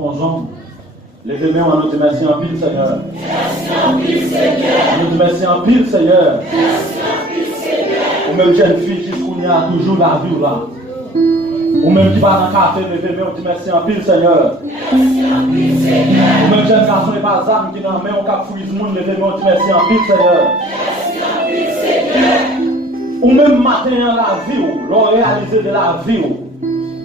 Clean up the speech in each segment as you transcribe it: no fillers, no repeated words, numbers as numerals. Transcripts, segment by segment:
11 levez-moi en nous merci en pile, Seigneur. Merci en pile, Seigneur. Nous merci en pile, Seigneur. Merci en pile, Seigneur. Ou même jeune fille jusqu'où il y a toujours la vie là. Ou même qui va dans le café, levez-moi en merci en pile, Seigneur. Merci en pile, Seigneur. Ou même jeune garçon et pas âme qui dans main on cap fouille du monde, levez-moi en merci en pile, Seigneur. Merci en pile, Seigneur. Ou même matin dans la vie, l'on réalise de la vie.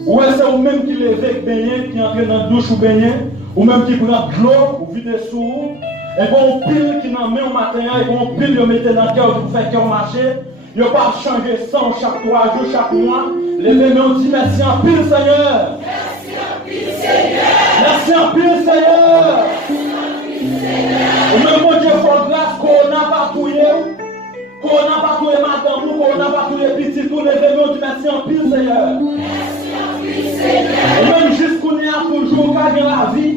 Ou est-ce que ou même qui lève baigner, qui entre dans la douche ou baigner, ou même qui prend de l'eau ou vide sous, et bon pile qui n'en met au matin, et bon pile qui met dans le cœur pour faire cœur marcher, il n'y a pas changer 100 chaque 3 jours, chaque mois. Levez-moi, on dit merci en pile, Seigneur. Merci en pile, Seigneur. Merci en pile, Seigneur. Ou même mon Dieu, faut grâce qu'on n'a pas touillé, qu'on n'a pas touillé madame, qu'on n'a pas touillé petit, tout levez-moi, on dit merci en pile, Seigneur. Et même jusqu'où il y a toujours gagné la vie,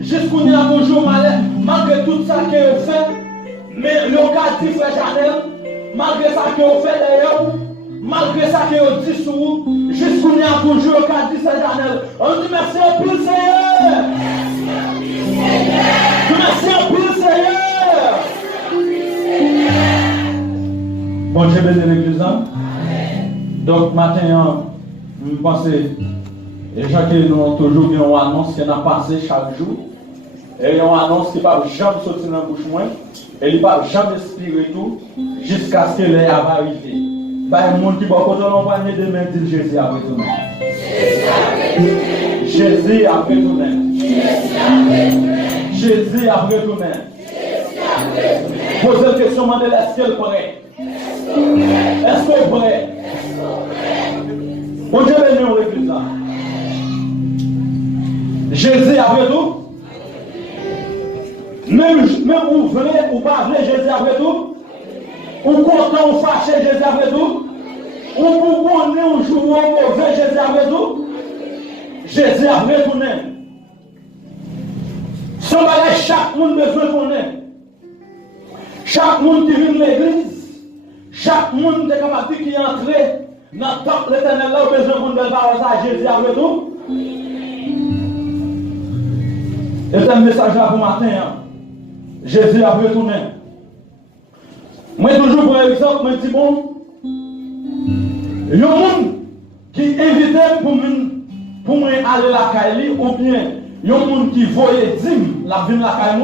jusqu'où il y a toujours malheur, malgré tout ça que vous faites, mais le cas dit frère Janel, malgré ça que vous faites d'ailleurs, malgré ça que vous dites sur vous, jusqu'où il y a toujours le cas dit frère Janel, on dit merci en plus Seigneur. Merci en plus Seigneur. Bon Dieu bénisse l'église. Donc matin, je pense et chaque nous avons toujours une annonce qui a passé chaque jour. Et une annonce qui ne va jamais sortir dans la bouche moins. Et il ne va jamais expirer tout jusqu'à ce que l'air va arriver. Il y a un monde qui va envoyer des mains de Jésus à retourner. Jésus à retourner. Jésus à retourner. Posez la question, demandez est-ce qu'elle est prêt? Est-ce qu'elle est prêt? Bon Dieu béni l'église là. Jésus après tout. Même vous vrai ou pas vrai Jésus après tout. Ou content ou fâché Jésus après tout. Ou pour bonner ou jouer ou mauvais Jésus après tout. Jésus après tout. Son bagage chaque monde besoin de connaître. Chaque monde qui vient de l'église. Chaque monde qui est capable de entrer. Dans le temple l'éternel, là, besoin de ça, Jésus avec nous. Et c'est un message là pour matin. Jésus a retourné. Moi, toujours pour exemple, je dis bon, il y a un monde qui invite pour moi aller la caille, ou bien il y a un monde qui voyait dîme la vie la caille.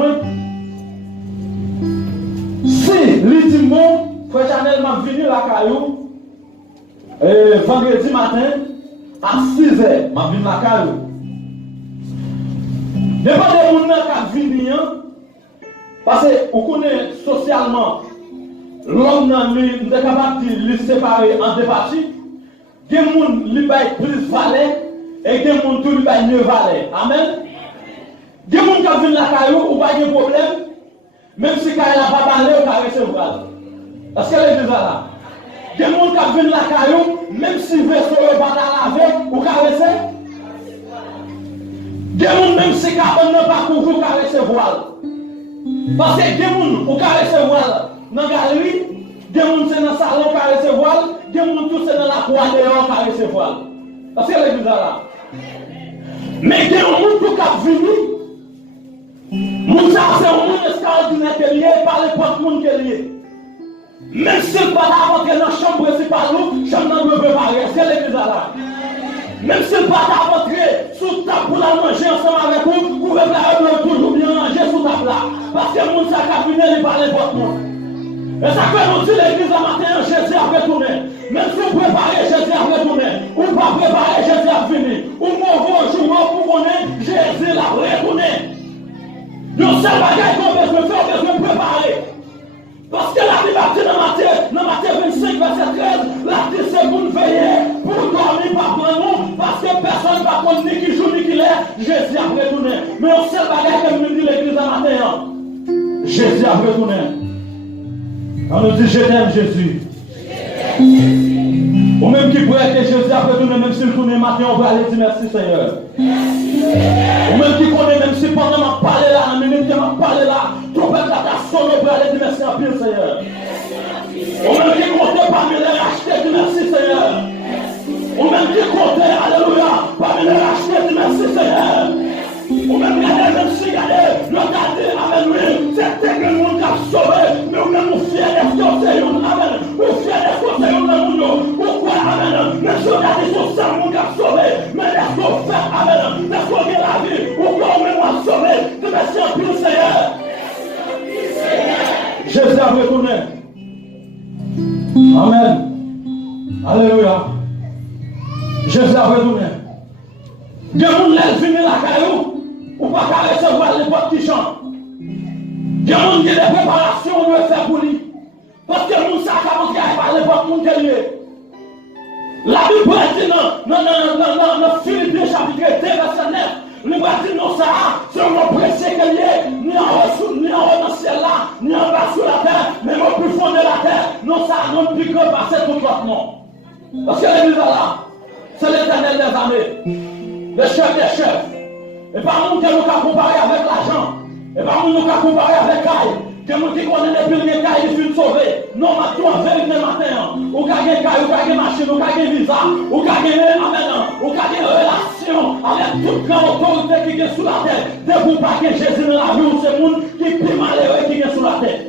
Si lui dit bon, frère Chanel m'a venu la caillou. Vendredi matin, à 6h, je viens la caille. Dépend des gens qui viennent, parce que vous connaissez socialement, l'homme est capable de le séparer en deux parties. Des gens qui ont plus valeur et des gens qui ont mieux valeur. Amen. Des gens qui viennent la caille, ou pas de problème, même si la caille n'a pas parlé, ou pas recevoir. Parce que l'église là. Des gens qui viennent la caillou, même si le vaisseau n'est pas lavé, ou caresser. Des gens, même si le cabane n'est pas couvert, ou caresser voile. Parce que des gens, ou caresser voile dans la galerie, des gens, c'est dans le salon, caresser voile, des gens, tout c'est dans la cour dehors, caresser voile. Parce que l'église là. Mais des gens, qui viennent, c'est un monde extraordinaire qui est lié, par les portes monde qui est lié. Même si le pas rentrer dans la chambre principale, chambre n'a pas préparée, c'est l'église là. Même si le pas rentrer sous table pour la manger ensemble avec vous, vous pouvez toujours bien manger sous table là. Parce que le monde s'est cabiné, il parle n'importe quoi. Et ça fait aussi l'église à matin, Jésus a retourné. Même si vous préparez, Jésus a retourné. Ou pas préparer, Jésus a fini. Ou mauvais jour, pour connaître, Jésus l'a retourné. Le seul bagage qu'on peut faire, on peut préparer. Parce que la Bible dit dans Matthieu 25, verset 13, la dit c'est pour nous veiller, pour dormir par nous, parce que personne ne va connaître ni qui joue ni qui l'est, Jésus a retourné. Mais on sait le bagage que nous dit l'église à matin. Jésus a retourné. On nous dit je t'aime Jésus. Ou même qui pourrait que Jésus a retourné, même s'il tourne matin, on va aller dire merci Seigneur. Ou même qui connaît, même si pendant ma parlé là, la minute que m'a parlé là, trompette là, ta sonne, on va aller dire merci à pile Seigneur. Ou même qui comptait parmi les rachetés, dis merci Seigneur. Ou même qui comptait, alléluia, parmi les rachetés, dis merci Seigneur. Ou même a retourné. Amen. Alléluia. Jésus a retourné. Il y a des gens qui viennent la caillou, ou pas qu'à recevoir les potes qui chantent. Il y a des gens qui ont des préparations de faire pour lui. Parce que les gens savent qu'il par les potes qui sont la Bible dit dans Philippiens chapitre 2, verset 9, le Bible dit non, ça, c'est un pressé qu'il y ait, ni en haut dans le ciel là, ni en bas sur la terre, mais au plus fond de la terre, non, ça, non, plus que passer tout l'autre nom. Parce que l'église là, c'est l'éternel des armées, le chef des chefs. Et par nous, que nous avons comparé avec l'argent, et par nous, nous avons comparé avec Caille. Que nous qui connaissons depuis les cas, ils sont sauvés. Non, maintenant, en vérité, matin, ou gagner cas, ou gagner machine, ou gagner visa, ou gagner relation avec toute l'autorité qui est sous la terre. De vous pas que Jésus dans la vie, c'est le monde qui est plus malheureux qui est sous la terre.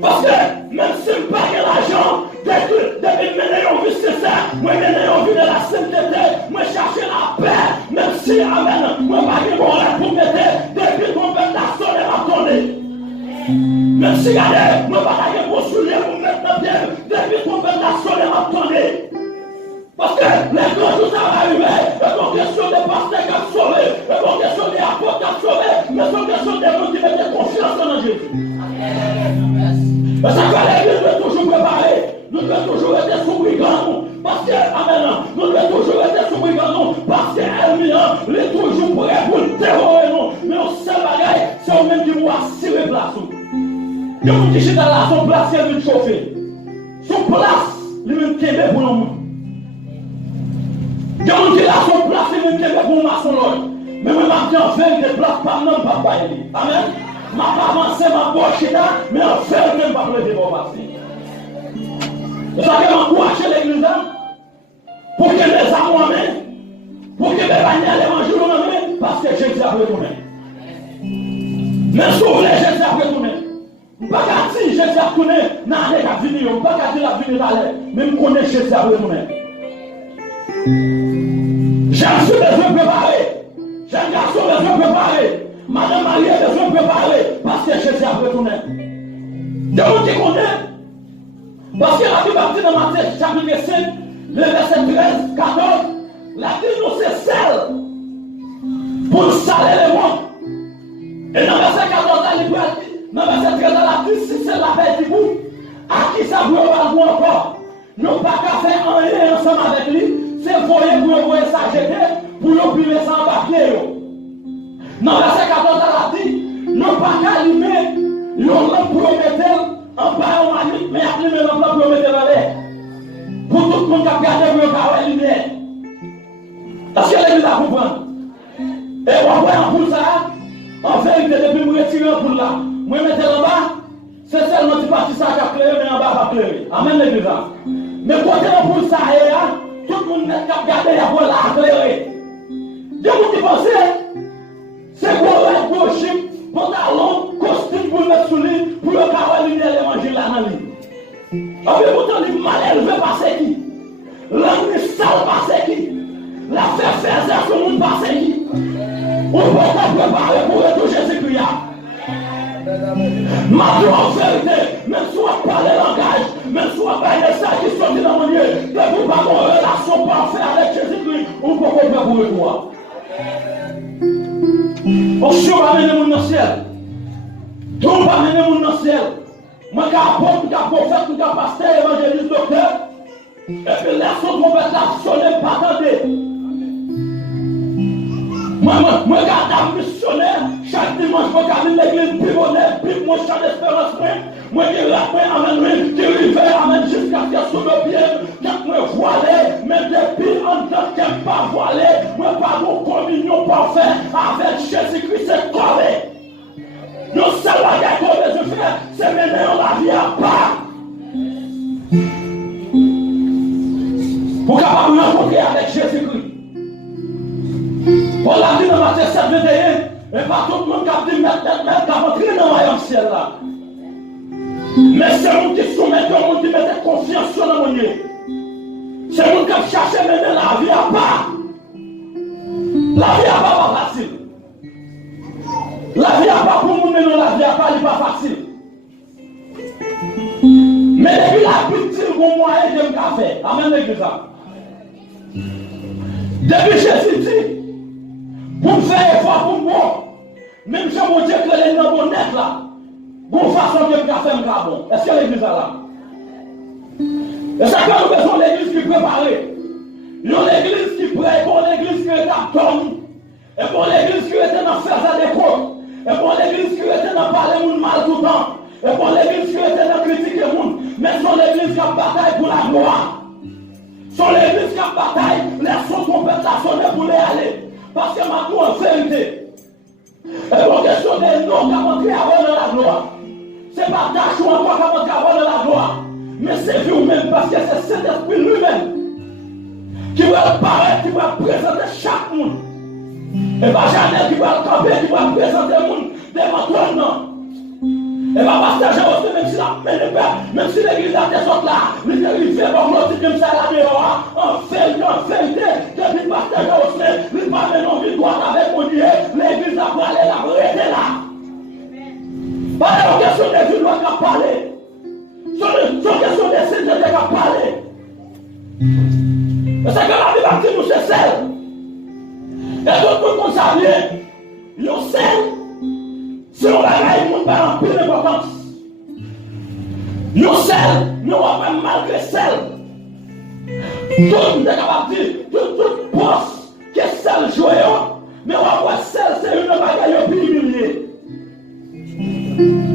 Parce que même si je n'ai pas l'argent, depuis que je vie c'est ça, moi je vie de la sainteté, moi chercher la paix, même si, amen, moi je ne pas pour mettre, depuis qu'on fait la sonne et la tournée. Même si, regardez, moi je ne pas pour soulever pour mettre la pierre, depuis qu'on fait la sonne et la tournée. Parce que les grands jours ça va arriver, et pour question des pasteurs qui ont sauvé, et pour question des apôtres qui ont sauvé, mais pour question des gens qui mettent confiance en Jésus. Mais ça fait l'église doit toujours préparer, nous devons toujours être sous brigand, parce que, amen, nous devons toujours être sous brigand, parce qu'elle est toujours prêt pour le terrorer, mais au seul bagage, c'est au même qui va assurer place. Il y a des gens qui sont là, son place, il est chauffer. Son place, il est québé pour nous. Il y a des gens qui sont là, son place, il est québé pour maçon. Mais moi, je en fait des places par nom, papa. Amen. Je ne vais pas avancer ma poche là, mais en fait, je ne vais pas pleurer pour passer. C'est ça que m'encourager l'église pour que les amours amènent, pour que les bannières les mangent nous amènent, parce que Jésus a retourné. Mais sauver Jésus a retourné. Je ne vais pas dire Jésus a retourné dans l'année qui a fini, je ne vais pas dire la vie de l'aller, mais je connais Jésus a retourné. J'ai reçu besoin de préparer. J'ai un garçon besoin de préparer. Madame Marie a besoin de préparer. Parce que Jésus a retourné. De vous qui connaît. Parce que la Bible dit dans Matthieu chapitre 5, le verset 13, 14, la Bible nous c'est celle pour saler le monde. Et dans le verset 14, dans le verset 13, la Bible si c'est la paix du bout, à qui ça vous va vous encore? Nous pas qu'à faire un lien ensemble avec lui, c'est voyer pour envoyer ça jeter, pour l'oublier sans papier. Dans le verset 14, la dit, nous pas qu'à allumer, l'on promettait en bas en manique, mais allumer l'on promettait dans l'air. Pour tout le monde qui a gardé pour le carreau lumière. Parce que l'église a compris. Et on voit en poule ça, en vérité, depuis nous retirer en poule là, moi je mettais en bas, c'est seulement si parti ça qui a clairé, mais en bas pas clairé. Amen l'église. Mais quand on pour ça, tout le monde qui a gardé la voie là clairé. De vous qui pensez, c'est gros chip, pantalon, costume pour mettre sous lui, pour le carreau lumière et manger là dans lui. Après pourtant, il mal élevé par qui? L'homme sale par qui? La faire ça sur le monde par qui? On peut pas préparer pour retour Jésus-Christ. Maintenant, en vérité, même si on parle le langage, même si on parle de ça qui sont dans mon lieu, de vous pas avoir une relation parfaite avec Jésus-Christ, on peut pas pour le voir. On ne peut pas amener le monde dans le ciel. On ne peut pas amener le monde dans le ciel. Moi, je suis apôtre, je suis prophète, je suis pasteur, évangéliste, docteur. Et puis, laissons qu'on va sonner, pas attendre. Moi, je suis missionnaire. Chaque dimanche, je regarde l'église pivonnelle, puis moi, je suis d'espérance. Moi, je amène, je rivière, amène jusqu'à ce que sous le pied, quand moi, voilé, mais depuis en tant que pas voilé, moi, pas mon communion parfaite avec Jésus-Christ, c'est collé. Nous seul bagage qu'on veut faire, c'est mener la vie à part. Pour capable de rencontrer avec Jésus-Christ. On l'a dit dans Matthieu 7, 21, et pas tout le monde qui a dit mettre, qui a rentré dans le royaume ciel là. Mais c'est nous qui soumettent, c'est nous qui mettons confiance sur le monde. C'est nous qui cherchons à mener la vie à part. La vie à part pas facile. La vie à part pour nous mener la vie à part, n'est pas facile. pas fait. Amen, l'église. Depuis Jésus dit, pour me faire effort pour moi, même si mon Dieu que les gens net là, bon façon que je faire un bon. Est-ce que l'église est là? Et ça que nous besoin de l'église qui prépare. Une église qui prête, pour l'église qui est à tombe, et pour l'église qui est dans faire des côtes, et pour l'église qui est dans parler de mal tout le temps, et pour l'église qui est dans critiquer le monde, mais c'est l'église qui a bataille pour la gloire. C'est l'église qui a bataille, les sons qu'on peut la sonner pour les aller. Parce que maintenant, en vérité, et pour question des noms qui ont entré avant dans la gloire, c'est pas tâche ou encore qui ont entré avant dans la gloire, mais c'est vous-même parce que c'est cet esprit lui-même qui va apparaître, qui va présenter chaque monde. Et pas jamais qui va camper, qui va présenter le monde devant toi, non. Et va partager aussi, même si la paix de père, même si l'église a des autres là, l'église fait bon, l'autre comme ça la dehors, en vérité, depuis partager aussi, il va maintenant victoire avec mon Dieu, l'église a parlé là, arrêtez là. Pas de question des Jules qui a parlé. Sur question des signes qui a parlé. Mais c'est que la Bible dit nous c'est celle. Et d'autres qu'on savait, ils ont celle. Si on la raille, on va en plus d'importance. Ils ont celle, nous on va malgré celle. Tout est capable de dire, toute poste qui est celle joyeuse, mais on va voir celle, c'est une bagaille plus humiliée.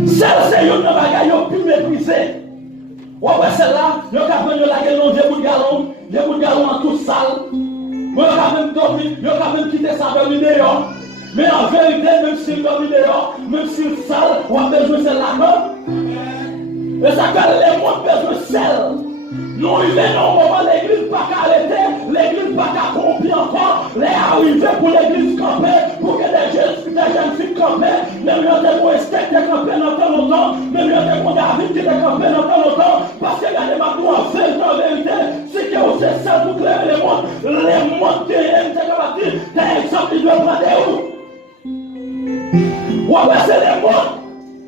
Celle, c'est une bagaille plus méprisée. On va voir celle-là, le capable de la gueule, des bouts de galon en toute salle. On va même dormir, on va même quitter ça dans l'idéal. Mais en vérité, même s'il dormit dehors, même s'il sale, on a besoin de celle-là. Et ça fait les mondes besoin de celle. Nous arrivons au moment l'église pas qu'à arrêter, l'église pas qu'à accomplir encore, les arrivés pour l'église camper, pour que des jeunes filles camper, même il y a des mots esthètes qui camper dans tant longtemps, même il y a des mots David qui camper dans tant longtemps, parce que regardez maintenant en vérité, c'est que vous êtes ça pour clairer les mondes qui aiment se combattre, des exemples qui doivent prendre où? Ou après c'est les mondes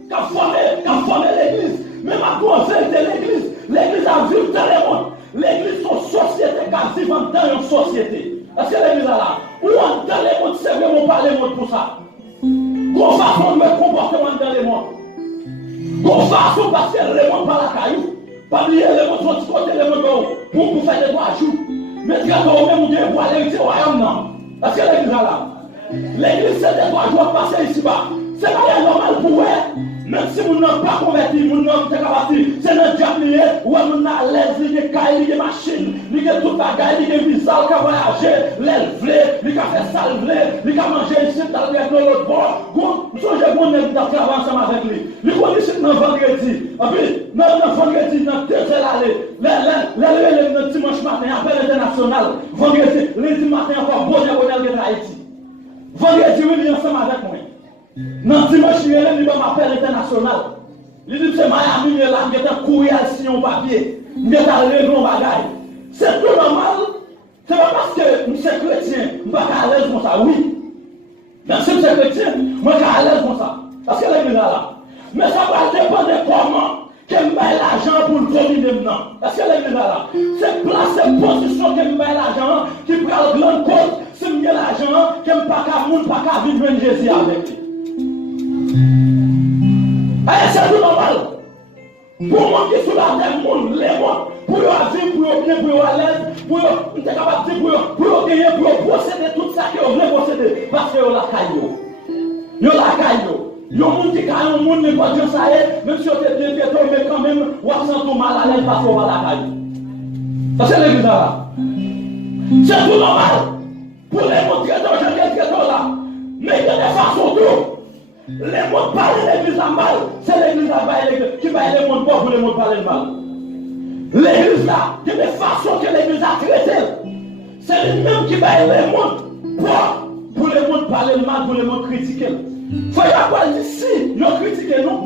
qui ont formé l'église. Mais maintenant en vérité l'église a vu dans les mondes. L'église est une société qui vit dans une société. Est-ce que l'église est là? Ou dans les mondes, c'est vraiment pas les mondes pour ça. Qu'on façon de me comportement dans les mondes. Qu'on façon parce que les mondes par la caillou. Pas oublier les mondes sont du côté les mondes pour faire des 3 jours. Mais quand on même dit pour aller au royaume, non. Est-ce que l'église est là? L'église c'est des 3 jours passés ici-bas. C'est pas normal pour eux. Même si vous n'êtes pas converti, vous n'êtes pas capable, c'est notre diable lié, ou vous n'êtes à l'aise, il y a des cailles, il y a des machines, il y a tout bagaille, il y a des visage qui a voyagé, l'aile vlé, il y a fait sale vlé, il y a mangé ici, dans l'autre bord. Vous songez vous n'êtes pas travailler ensemble avec lui. Il faut ici dans vendredi. Et puis, dans vendredi, dans 2 heures aller, le dimanche matin, appel international. Vendredi, lundi matin, encore bonheur de Haïti. Vendredi, oui, il est ensemble avec moi. Dans dimanche, il y a un appel international. Il dit c'est Miami, il est là, il est en courrier si on papier. Il est à l'église, bagaille. C'est tout normal. C'est pas parce que nous sommes chrétiens, nous ne sommes pas à l'aise comme ça, oui. Mais si nous sommes chrétiens, nous ne sommes pas à l'aise comme ça. Parce que l'église est là. Mais ça va dépendre de comment qu'elle met l'argent pour le dominer maintenant. Est-ce que l'église est là? C'est place, c'est position qu'elle met l'argent, qui prend le grand cause, si elle met l'argent, qu'elle ne peut pas vivre Jésus avec lui. C'est tout normal. Pour moi qui sont là, les mondes, pour vivre, pour bien, pour à l'aise, pour être capable de dire, pour gagner, pour posséder tout ça que vous voulez posséder. Parce que vous la caillou. Vous la caillou. Il y a un monde qui a un monde, mais pas de ça, même si vous êtes bien piéton, mais quand même, vous sentez mal à l'aise parce que vous la caillou. Ça c'est l'église là. C'est tout normal. Pour les mondes qui sont là. Mais il y a des façons tout. Les mots parlent l'église à mal, c'est l'église qui va les mots pauvres pour les mots parler mal. L'église là, il y a des façons que l'église a traité. C'est lui-même qui va les mots pauvres pour les mots parler mal, pour les mots critiquer. Il faut y avoir ici, nous critiquons nous,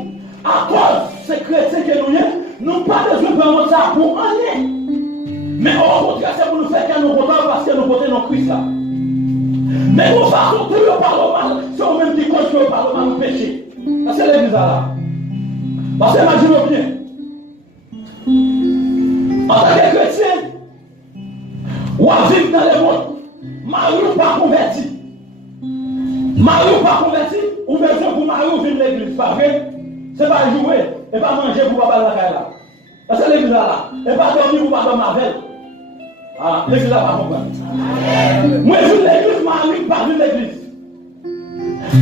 à cause de ces chrétiens que nous sommes, nous pas besoin de prendre ça pour rien. Mais au contraire, c'est pour nous faire qu'elle nous contente parce que nous portons nos Christ là. Mais nous faisons tout le parle mal, c'est au même qui cause que le parle mal au péché. Ça c'est l'église là. Parce que imaginez bien. En tant que chrétien, Ou à vivre dans le monde. Mario pas converti. Mario pas converti. Ou besoin pour Mario vivre l'église. Pas vrai? C'est pas jouer. Et pas manger pour pas la caille là. C'est l'église là. Et pas dormir pour pas dormir avec. Ah, l'église là pas comprendre. Moi je vis l'église, Mario pas vivre l'église.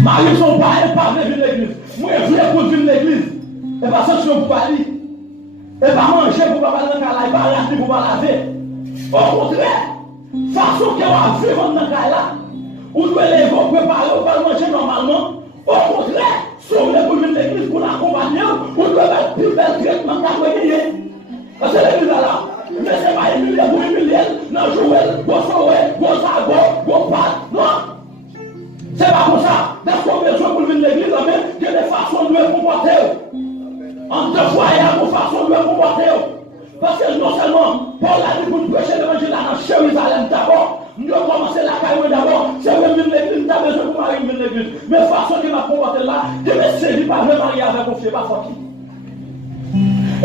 Mario son père pas vivre l'église. Moi je viens pour vivre l'église. Et pas sanction pour pas lire. Et pas manger pour pas aller dans la caille, pas rater pour pas laver. Au contraire, façon que vous vivez dans la caille là, vous devez les préparer, vous devez manger normalement. Au contraire, si vous voulez pour l'église pour l'accompagner, vous devez mettre plus bel traitement qu'à vous gagner. Parce que l'église là, mais c'est pas humilier pour humilier, non jouer, vous sauver, vous savoir, vous pas. Non. C'est pas comme ça. Dès qu'on a besoin pour venir l'église, il y a des façons de vous comporter. En deux fois, il y a une façon de vous comporter. Parce que non seulement, Paul a dit pour nous prêcher l'évangile dans Jérusalem d'abord, nous avons commencé la carrière d'abord, c'est venir l'église, nous avons besoin pour marier l'église. Mais la façon que m'a comporté là, je me séduis par le mariage avec mon fils, pas fort qui.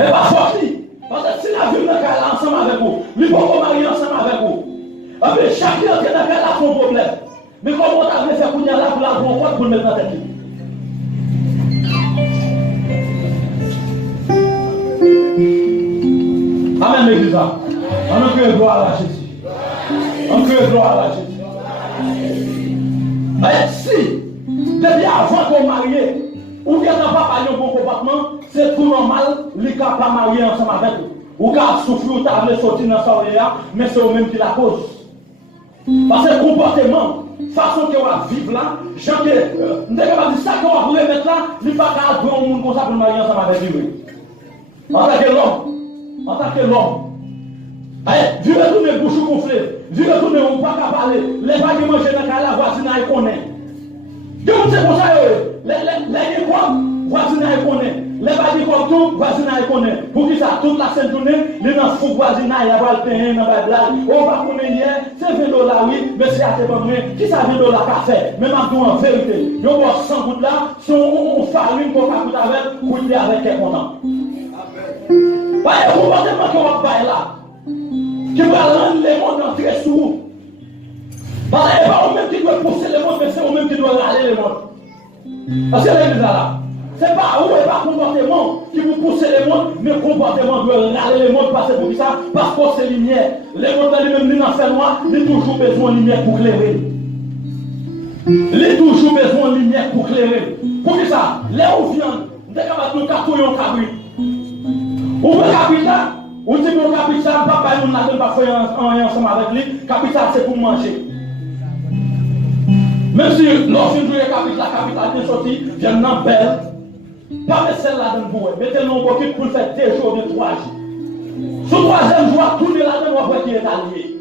Et pas fort qui. Parce que si la vie n'est pas ensemble avec vous, nous pouvons marier ensemble avec vous. Et puis chacun qui est dans la son problème. Mais comment on a fait pour y aller pour la rencontre pour le mettre dans la tête? Amen, l'église. On a cru gloire à Jésus. On cru gloire à Jésus. Et si, depuis avant qu'on marie, ou bien n'a pas parlé de bon comportement, c'est tout normal, les cas pas mariés ensemble avec vous. Ou qu'à souffrir, ou t'as sortir dans sa réa, mais c'est eux-mêmes qui la cause. Parce que le comportement, façon que on va vivre là, Jean que, nous avons dit ça qu'on va vouloir mettre là, il n'y a pas qu'à prendre un monde comme ça pour marier ensemble avec lui. En tant que l'homme. En tant que l'homme. Allez, vu retourner bouche gonflée, vu retourner, on ne peut pas parler, les pas qui mangent dans la voisinage connaît. Dieu c'est comme ça, les voisinage connaît. Les pas qui comme tout, voisinage connaît. Pour qui ça, toute la seule journée, les dans fou voisinage, il y a le pain, dans la blague. On va connaître hier, c'est 20 $, oui, mais c'est à tes bonnes qui ça 20 $ qu'a fait. Même en vérité, il y a 100 gouttes là, si on farine qu'on va coûter avec, pour lui avec quel content. Voyez, le comportement qu'on va faire là, qui va rendre les mondes très sourds. Parce que c'est pas eux-mêmes qui doivent pousser les mondes, mais c'est eux-mêmes qui doivent râler les mondes. Parce que l'église là, c'est pas eux et pas comportement qui vous poussez les mondes, mais comportement doit râler les mondes, parce que pour ça, parce que c'est lumière. Les mondes dans les mêmes dans noir, ils ont toujours besoin de lumière pour clairer. Ils ont toujours besoin de lumière pour clairer. Pour ça, là où vient, dès qu'on va nous cartouiller un cabri. Ou le capital, ou dit que le capital, papa, nous n'avons pas fait ensemble avec lui, capital c'est pour manger. Même si lorsqu'on joue le capital est sorti, vient dans belle, pas mettre celle-là dans le bois, mettez-le en pocket pour faire 2 jours de 3 jours. Sur 3e jour, tourner là-dedans, on va qui est allié.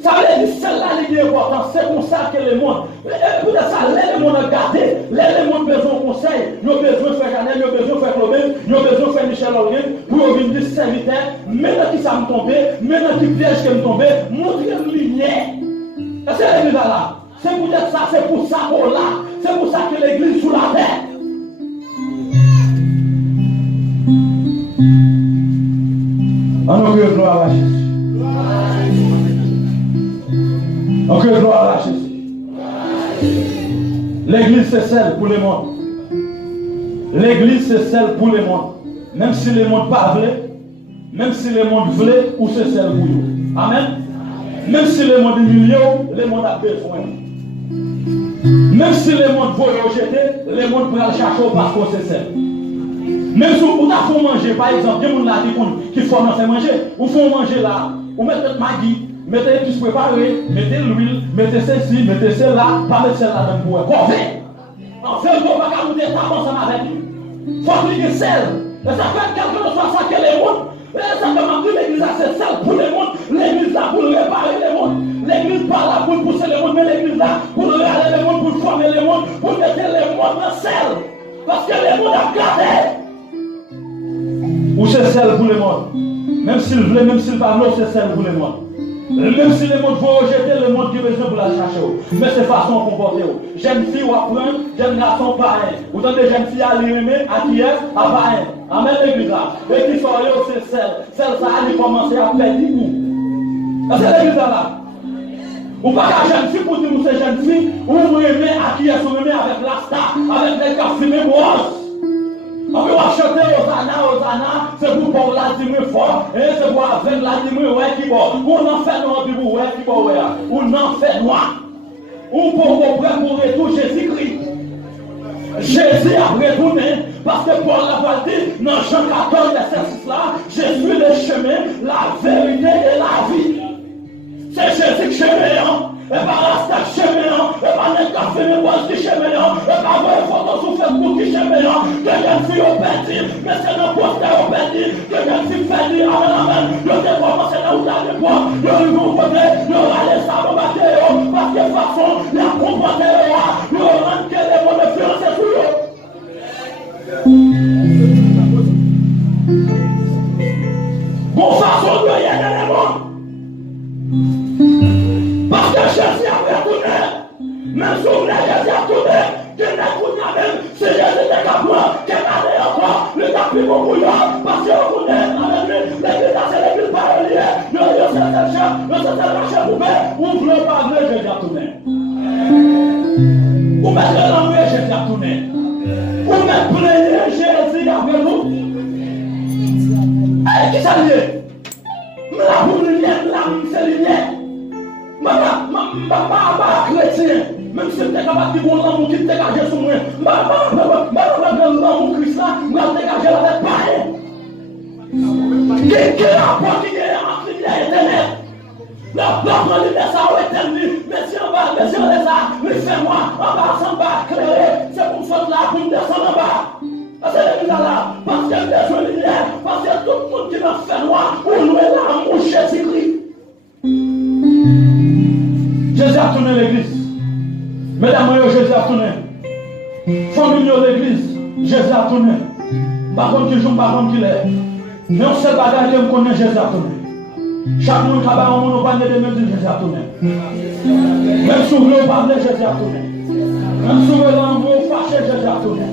Ça veut dire celle-là qui est importante, c'est comme ça que le monde, peut-être ça, les monde a gardé, les monde besoin de conseil, ils ont besoin de faire Chanel, ils ont besoin de faire Claudel, ils ont besoin de faire Michel Aurien, pour venir serviteur, maintenant qui ça me tombe, maintenant qui piège qui me tombe, montrer une lumière. Est-ce que l'église là? C'est pour dire ça, c'est pour ça qu'on l'a, c'est pour ça que l'église sous la terre. On a gloire à Jésus. Donc, gloire à Jésus. L'église, c'est celle pour le monde. L'église, c'est celle pour le monde. Même si le monde pas voulait, même si le monde voulait, ou c'est celle pour nous. Amen. Même si le monde est milieu, le monde a besoin. Même si le monde veut rejeter, le monde peut le chercher parce que c'est celle. Même si vous avez manger, par exemple, il y a des gens qui font manger, ou font manger là, ou mettez Maggi. Mettez tout préparé, mettez l'huile, mettez ceci, mettez cela, pas mettre celle-là dans le bois. Corvée. En fait, on va pas monter ta ensemble avec lui. Il faut qu'il y ait celle. Et ça fait quelque chose soit ça que les mondes. Et ça fait que l'église c'est celle pour les mondes. L'église là pour réparer les mondes. L'église pas là pour pousser les mondes, mais l'église là pour réparer les mondes, pour former les mondes, pour mettre les mondes dans celle. Parce que les mondes ont gardé. Ou c'est celle pour les mondes. Même s'il voulait, même s'il va, non, c'est celle pour les mondes. Même si le monde veut rejeter, le monde qui a besoin pour la chercher. Mais c'est façon de comporter. Jeune fille ou apprendre, jeune garçon pareil. Vous entendez jeune fille à l'aimer, à qui est, à pareil. Amen l'église là. Et qui sont là, c'est celle. Celle ça a commencé à faire du goût. C'est l'église là. Ou pas qu'à jeune fille pour dire que c'est jeune fille, ou vous aimez à qui est soumis avec la star, avec les cafés roses. On peut chanter Hosanna, c'est pour qu'on la dîme fort, et c'est pour avec la dîme ouais qui bon. Ou n'en fait noir, puis vous ouais qui bon ouais. Ou n'en fait noir. Ou pour qu'on prenne pour retour Jésus-Christ. Jésus a retourné, parce que Paul l'a dit, dans Jean 14, verset 6 là, je suis le chemin, la vérité et la vie. C'est Jésus qui chemin, et pas la chemin, et pas les cafés, mais moi qui chemin, et pas voir les photos sur Facebook qui chemin, que j'ai fille au petit, mais c'est le poster au petit, que j'ai fille fait dire, amen, je t'ai commencé là où t'as des poids, je lui vous côté, je vais aller ça me battre, parce que de toute façon, la comporter, je vais rendre que les bonnes fiancées sur eux. Bon façon de y aller dans le monde. Parce que Jésus a retourné, même si vous voulez Jésus a retourné, que les coups même, si Jésus était capable, qu'elle allait encore, le tapis pour bouillon, parce que vous connaissez avec lui, l'église c'est l'église parolière, le c'est marché ouvert, vous voulez parler, Jésus a retourné. Vous mettez l'envers, Jésus a retourné. Vous mettez Jésus avec nous. Qui ça lié? Mais la boule lumière, c'est lumière. Ma chrétien, même si tu es capable de dire l'amour qui te dégage sur moi, l'amour Christ, je vais dégager la tête pareil. Qui est la porte qui est en lumière éternelle? La porte en lumière, ça va éternel. Mais si on va, mais si on est ça, mais fais-moi, en bas, en bas, clairé, c'est pour ça là, pour me descendre en bas. C'est l'église là, parce qu'il y a besoin de lumière, parce qu'il y a tout le monde qui m'a fait noir, pour nous est là, mon Jésus-Christ. Jésus a tourné l'église. Mesdames et Jésus a tourné. Famille de l'église, Jésus a tourné. Par contre, qui joue, par contre, qui l'est. Mais on sait pas que je connais Jésus a tourné. Chaque monde qui a un monde, on va dire Jésus a tourné. Même si vous ne parlez, Jésus a tourné. Même si vous voulez fâcher, Jésus a tourné.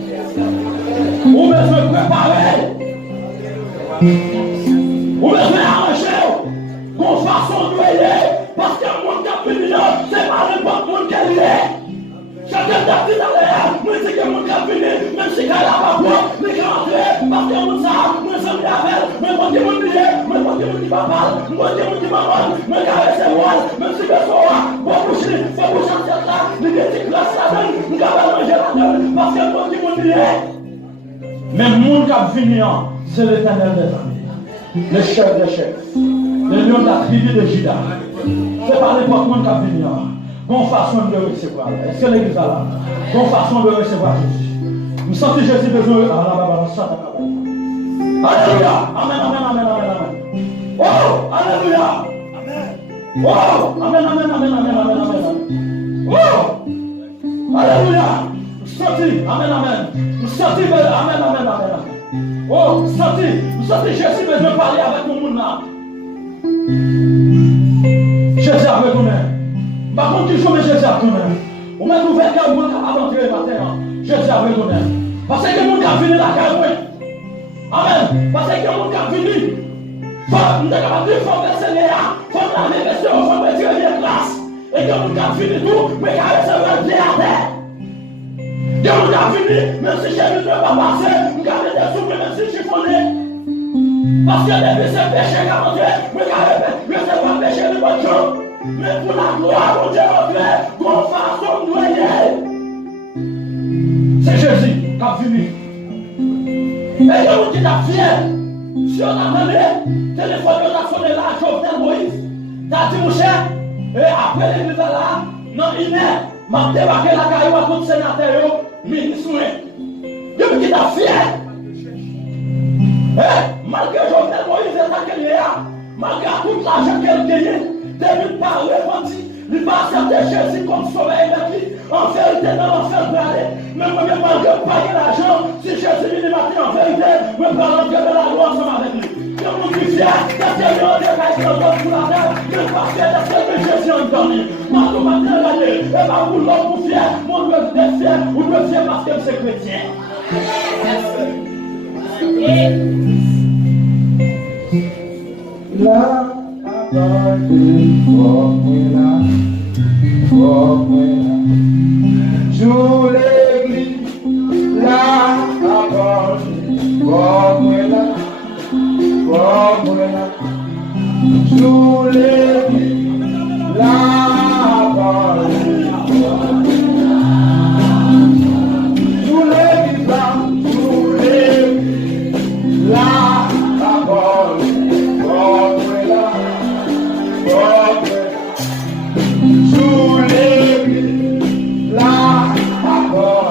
Vous besoin préparer. Vous besoin arranger. Qu'on façon de aller. Parce que mon capitaine, c'est pas n'importe monde qui est. Chacun t'a dit dans l'air, moi c'est que mon capitaine, même si il a la voix, mais qu'il entre, parce que mon ça, moi ça me rappelle, mais moi qui mon billet, mais moi qui mon dit papa, moi qui mon dit maman, mais qui a ses voix, même si je sois, pour boucher, faut boucher cette là, les petits classes là-dedans, nous avons mangé là-dedans, parce que moi qui mon billet. Mais mon cap finir, c'est l'éternel des armées, le chef des chefs, le lion de la tribu de Juda. C'est pas n'importe qui qui venir. Bonne façon de recevoir. Est-ce que l'église est là? Bonne façon de recevoir Jésus. Nous sentons Jésus besoin. Alléluia. Amen, amen, amen, amen, amen. Oh, alléluia. Amen. Oh, amen, amen, amen, amen, amen, amen. Oh, alléluia. Nous sentons, amen, amen. Nous sentons, amen, amen, amen, amen. Oh, nous sentons Jésus besoin de parler avec tout le monde là. Jésus a retourné. Par contre, toujours Jésus a retourné. On m'a ouvert qu'un monde qui a entré le matin. Jésus a retourné. Parce que le monde qui a fini la carrière. Amen. Parce que le monde qui a fini. Nous sommes capables de faire verser les arts. Il faut laver les vestiaires. Il faut retirer les classes. Et que le monde qui a fini tout, mais qui a recevé le pied à terre. Le monde qui a fini, même si Jésus ne va pas passer, nous avons des souffles, même si chiffonné. Parce que depuis ce péché qui a monté, mais qui a recevé le péché de votre jour. Mais pour la gloire de Dieu, qu'on façon noyer. C'est Jésus qui a fini. Et nous qui t'a fier, si on attendait, téléphone de sonné là, Jovenel Moïse, t'as dit mon cher, et après l'église là, non, il est, m'a débarqué la caillou à tout sénateur, ministre. Depuis qui t'a fier, malgré Jovenel Moïse et ça qu'elle est là, malgré tout l'argent qu'elle gagne, depuis par repenti, il va accepter Jésus comme sauveur et vie. En vérité, dans l'enfer pour aller. Mais moi, je ne vais pas payer l'argent. Si Jésus lui dit en vérité, je vais pas rentrer de la loi ensemble avec lui. Je vous dis fier, parce que je vais faire un peu pour la terre. Je vais pas fier parce que Jésus a donné. Moi, je vais travailler. Et pas pour l'homme pour fier. Moi, je vais être fier. Ou je vais fier parce que c'est chrétien. La parole Sous l'église, la parole, sous l'église, la parole, sous l'église, la parole, sous l'église, la parole.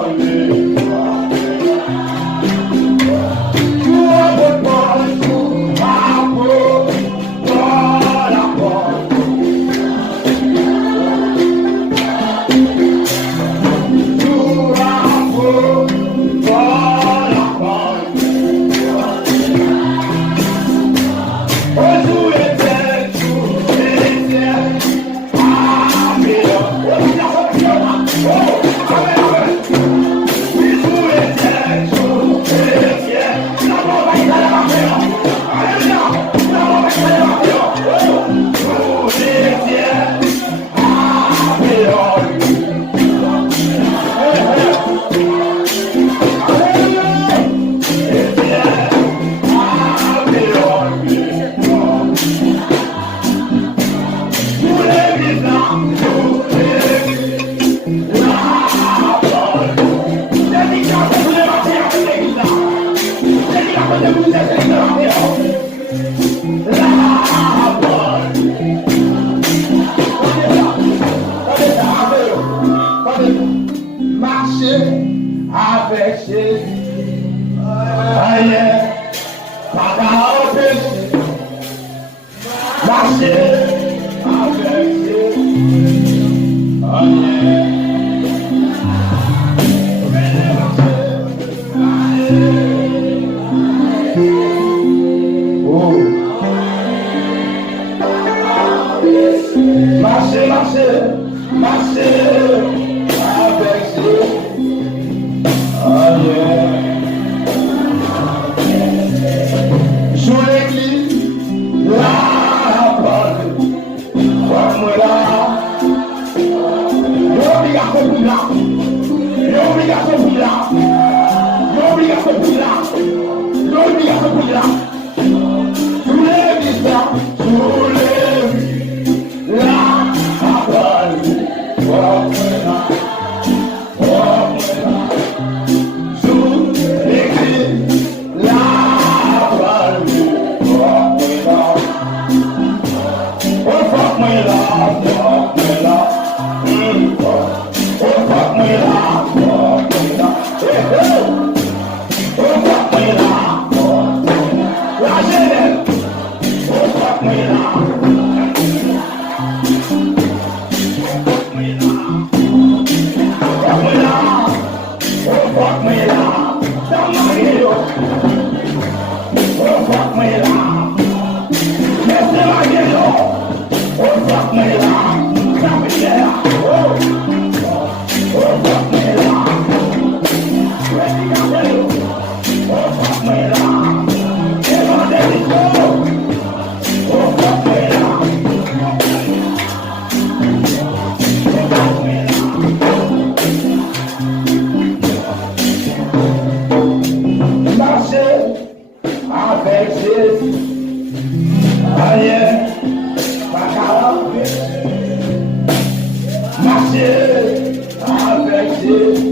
Marcher avec Jésus, aïe, pas qu'à empêcher. Marcher avec Jésus, aïe. Marcher, marcher, marcher avec Jésus. Sous l'église, la parole, comme là, l'obligation pour là, l'obligation pour là, l'obligation pour là, l'obligation pour là. Sous l'église, sous l'église, la parole, comme là. Avec Jésus, aïe, pas qu'à empêcher. Marcher avec Jésus.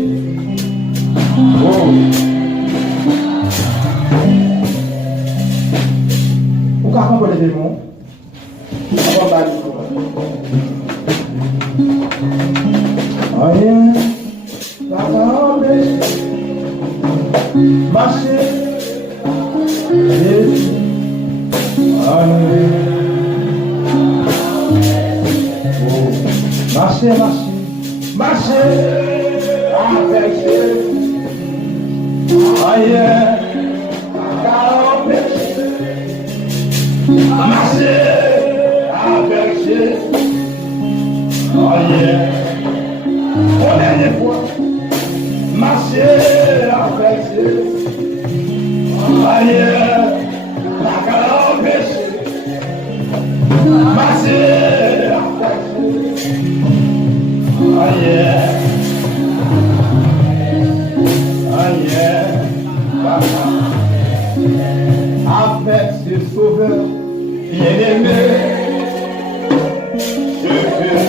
Vous comprenez les démons? Aïe, pas qu'à empêcher. Marcher. Marcher, marcher avec Jésus. Aïe, marcher avec Jésus. Aïe, pour dernière fois, marcher avec Jésus. Aïe, pas qu'à empêcher. Marcher avec ses sauveurs bien-aimés. Je veux